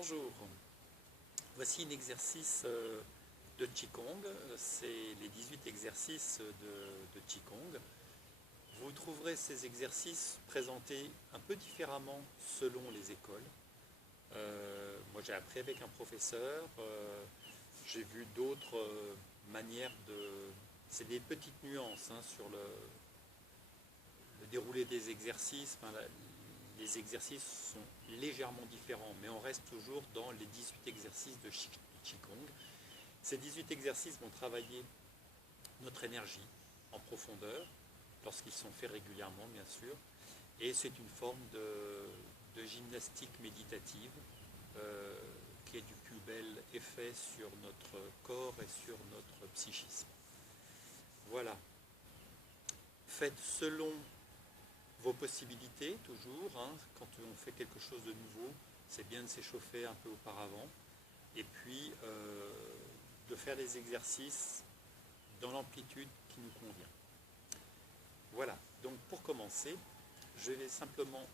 Bonjour, voici un exercice de Qigong, c'est les 18 exercices de Qigong. Vous trouverez ces exercices présentés un peu différemment selon les écoles. Moi j'ai appris avec un professeur, j'ai vu d'autres manières de... C'est des petites nuances sur le déroulé des exercices. Les exercices sont légèrement différents, mais on reste toujours dans les 18 exercices de Qigong. Ces 18 exercices vont travailler notre énergie en profondeur, lorsqu'ils sont faits régulièrement, bien sûr, et c'est une forme de gymnastique méditative qui a du plus bel effet sur notre corps et sur notre psychisme. Voilà. Faites selon vos possibilités, toujours, quand on fait quelque chose de nouveau, c'est bien de s'échauffer un peu auparavant, et puis de faire les exercices dans l'amplitude qui nous convient. Voilà, donc pour commencer, je vais simplement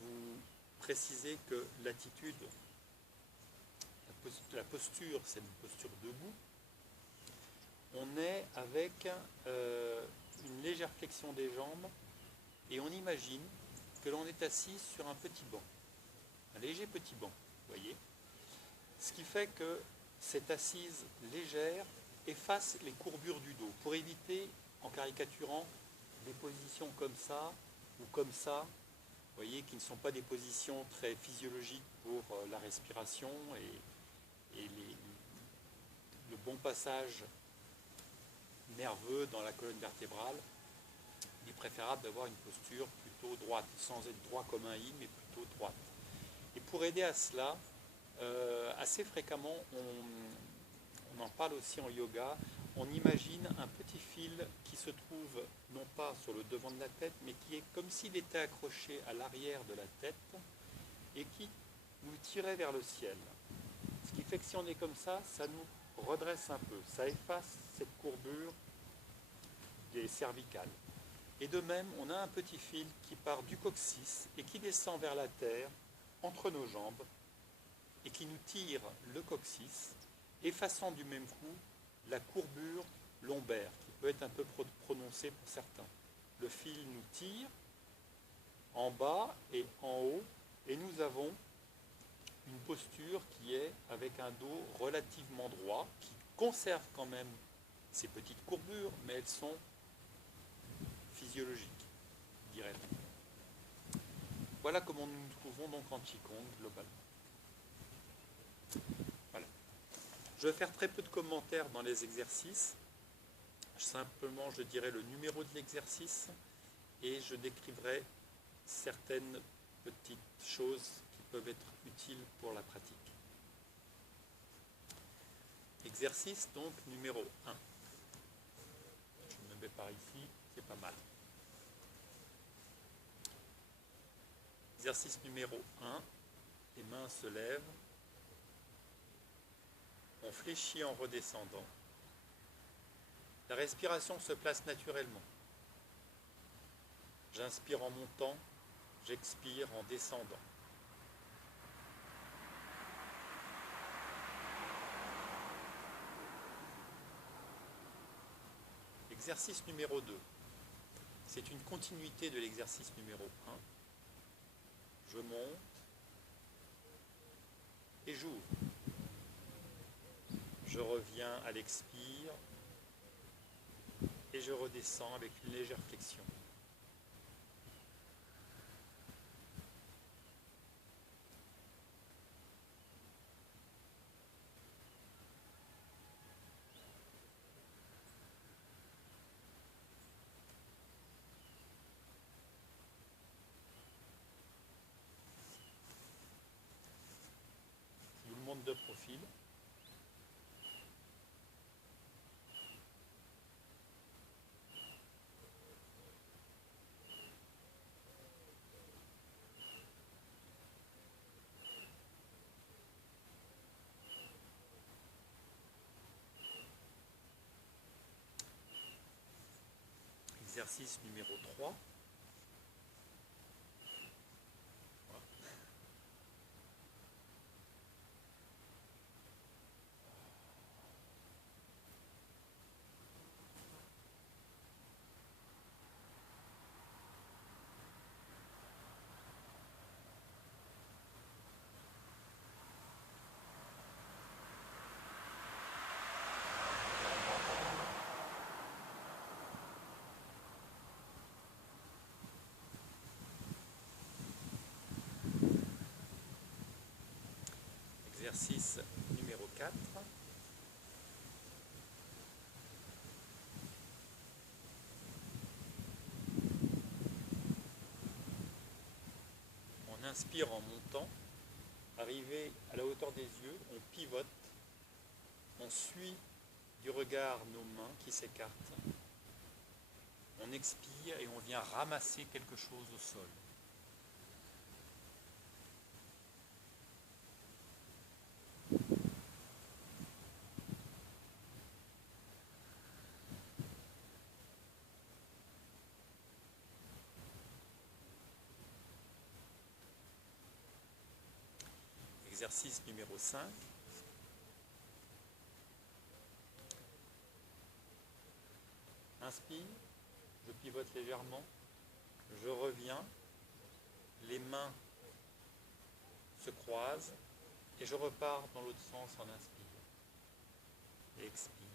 vous préciser que l'attitude, la posture, c'est une posture debout. On est avec une légère flexion des jambes, et on imagine que l'on est assis sur un petit banc, un léger petit banc, vous voyez. Ce qui fait que cette assise légère efface les courbures du dos, pour éviter, en caricaturant, des positions comme ça ou comme ça, vous voyez, qui ne sont pas des positions très physiologiques pour la respiration et le bon passage nerveux dans la colonne vertébrale. Il est préférable d'avoir une posture plutôt droite, sans être droit comme un I, mais plutôt droite. Et pour aider à cela, assez fréquemment, on en parle aussi en yoga, on imagine un petit fil qui se trouve non pas sur le devant de la tête, mais qui est comme s'il était accroché à l'arrière de la tête et qui nous tirait vers le ciel. Ce qui fait que si on est comme ça nous redresse un peu, ça efface cette courbure des cervicales. Et de même, on a un petit fil qui part du coccyx et qui descend vers la terre, entre nos jambes, et qui nous tire le coccyx, effaçant du même coup la courbure lombaire, qui peut être un peu prononcée pour certains. Le fil nous tire en bas et en haut, et nous avons une posture qui est avec un dos relativement droit, qui conserve quand même ces petites courbures, mais elles sont physiologique, dirais-je. Voilà comment nous nous trouvons donc en Qigong globalement. Voilà. Je vais faire très peu de commentaires dans les exercices. Simplement, je dirai le numéro de l'exercice et je décriverai certaines petites choses qui peuvent être utiles pour la pratique. Exercice donc numéro 1. Je me mets par ici, c'est pas mal. Exercice numéro 1, les mains se lèvent, on fléchit en redescendant. La respiration se place naturellement. J'inspire en montant, j'expire en descendant. Exercice numéro 2, c'est une continuité de l'exercice numéro 1. Je monte et j'ouvre. Je reviens à l'expire et je redescends avec une légère flexion. Je vous le montre de profil. Exercice numéro 3. Exercice numéro 4. On inspire en montant. Arrivé à la hauteur des yeux, on pivote. On suit du regard nos mains qui s'écartent. On expire et on vient ramasser quelque chose au sol. Exercice numéro 5. Inspire, je pivote légèrement, je reviens, les mains se croisent et je repars dans l'autre sens en inspire. Expire.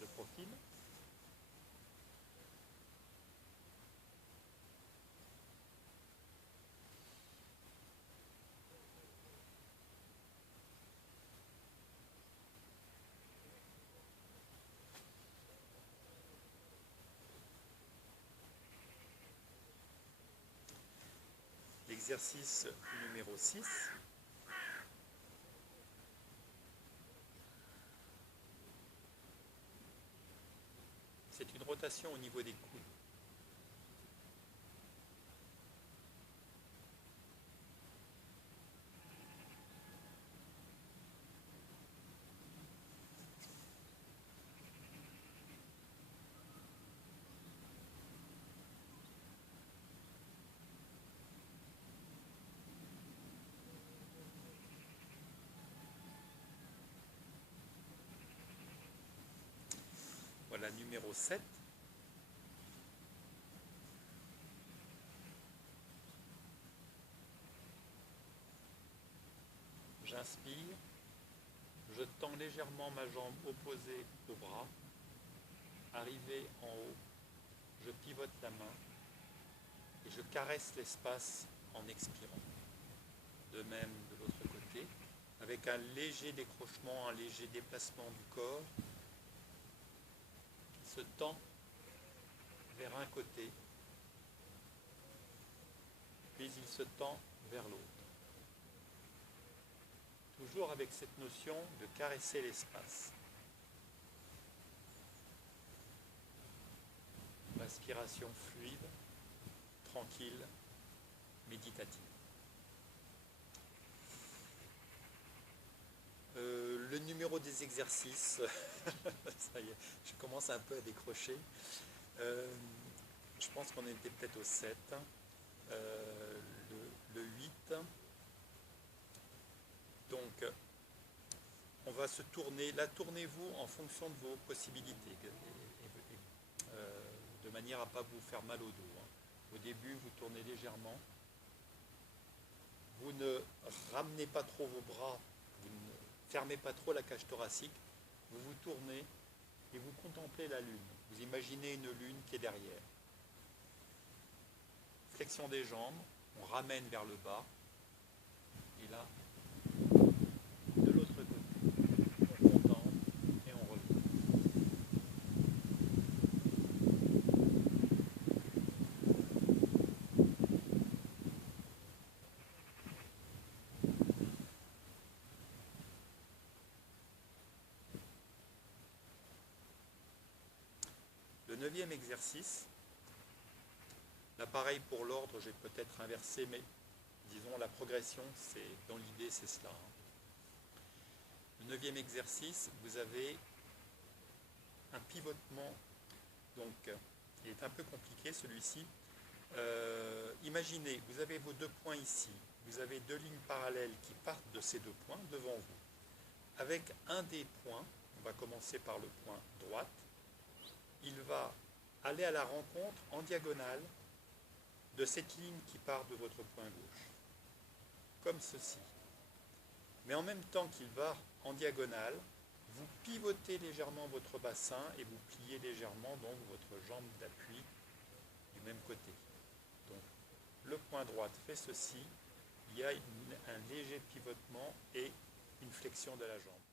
Je profile. L'exercice numéro 6. C'est une rotation au niveau des coudes. Voilà, numéro 7. J'inspire, je tends légèrement ma jambe opposée au bras. Arrivé en haut, je pivote la main et je caresse l'espace en expirant. De même de l'autre côté, avec un léger décrochement, un léger déplacement du corps qui se tend vers un côté, puis il se tend vers l'autre. Toujours avec cette notion de caresser l'espace. Respiration fluide, tranquille, méditative. Le numéro des exercices, ça y est, je commence un peu à décrocher. Je pense qu'on était peut-être au 7, le 8. Donc, on va se tourner. Là, tournez-vous en fonction de vos possibilités, de manière à ne pas vous faire mal au dos. Au début, vous tournez légèrement. Vous ne ramenez pas trop vos bras, vous ne fermez pas trop la cage thoracique. Vous vous tournez et vous contemplez la lune. Vous imaginez une lune qui est derrière. Flexion des jambes, on ramène vers le bas. Et là, de l'autre côté, on contemple et on revient. Le 9e exercice, là pareil pour l'ordre, j'ai peut-être inversé, mais disons la progression, c'est dans l'idée c'est cela. Le 9e exercice, vous avez un pivotement, donc il est un peu compliqué celui-ci. Imaginez, vous avez vos 2 points ici, vous avez 2 lignes parallèles qui partent de ces 2 points devant vous. Avec un des points, on va commencer par le point droite, il va aller à la rencontre en diagonale de cette ligne qui part de votre point gauche, comme ceci. Mais en même temps qu'il va en diagonale, Vous pivotez légèrement votre bassin et vous pliez légèrement donc votre jambe d'appui du même côté. Donc le point droit fait ceci, il y a un léger pivotement et une flexion de la jambe.